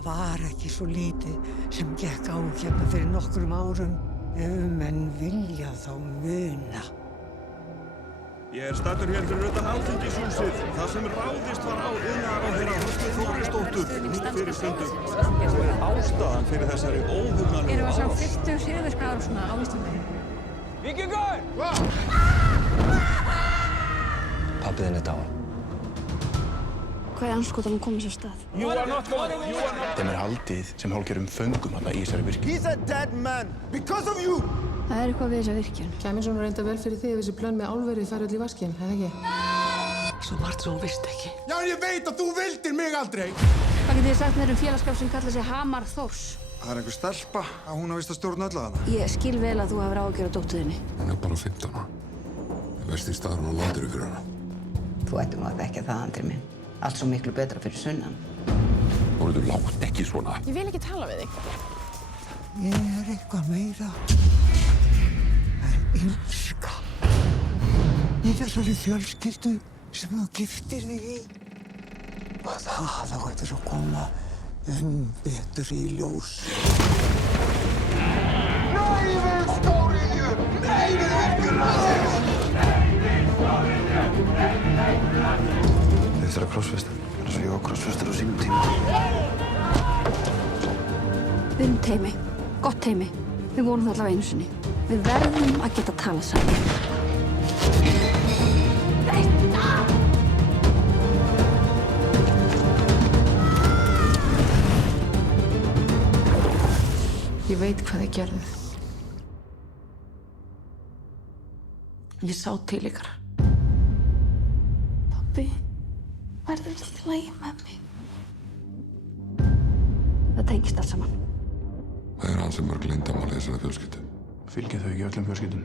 Það var ekki svo lítið sem gekk á hérna fyrir nokkrum árum. Ef menn vilja þá muna. Ég staddur hér fyrir utan Alþingishúsið, þar sem ráðist var á iðnaðarráðherra Höllu Þórisdóttur nú fyrir stundu. Hver er ástæðan fyrir þessari óhugnanlegu árás? Erum við að sjá fyrstu hryðjuverkaárásina á Íslandi? Víkingur! Pabbi þinn er dáinn. Hvað er andskotanum komið sér stað? Þeim er haldið sem hálfgerðum föngum þarna í þessari virkjun. He's a dead man because of you! Það er eitthvað við þessa virkjun. Kæmi svona reynda vel fyrir þig ef þessi plön með álverið færi öll í vaskinn, eða ekki? Svo margt sem hún veist ekki. Já, ég veit að þú vildir mig aldrei! Hvað getið þið sagt mér félagskap sem kallar sig Hamar Þórs? Það er einhver stelpa að hún á vist að stjórna öllu þarna. Ég skil vel að þú hafur ágjör á dóttuðinni. Hún er bara 15 ára. Versti staðurinn á landinu fyrir hana. Þú ættum að þekkja það, Andri minn. Allt svo miklu betra fyrir sunnan. Þórður, látt ekki svona. Ég vil ekki tala við þig. Ég er eitthvað meira. Illska í þessari fjölskyldu sem þú giftir þig í. Og það á eftir að koma betur í ljós. Nei við stóriðju! Nei við virkjunarraðið! Þetta er að krossfesta. Það er svo ég á krossfestar á sínum tíma. Við erum teymi. Gott teymi. Við vorum það allavega einu sinni. Við verðum að geta talað saman. Ég veit hvað þið gerðuð. Ég sá til ykkar. Pabbi, verður þetta í lagi með mig? Það tengist allt saman. Það er ansi mörg leyndarmál í þessari fjölskyldu. Fylgja þau ekki öllum fjölskyldum?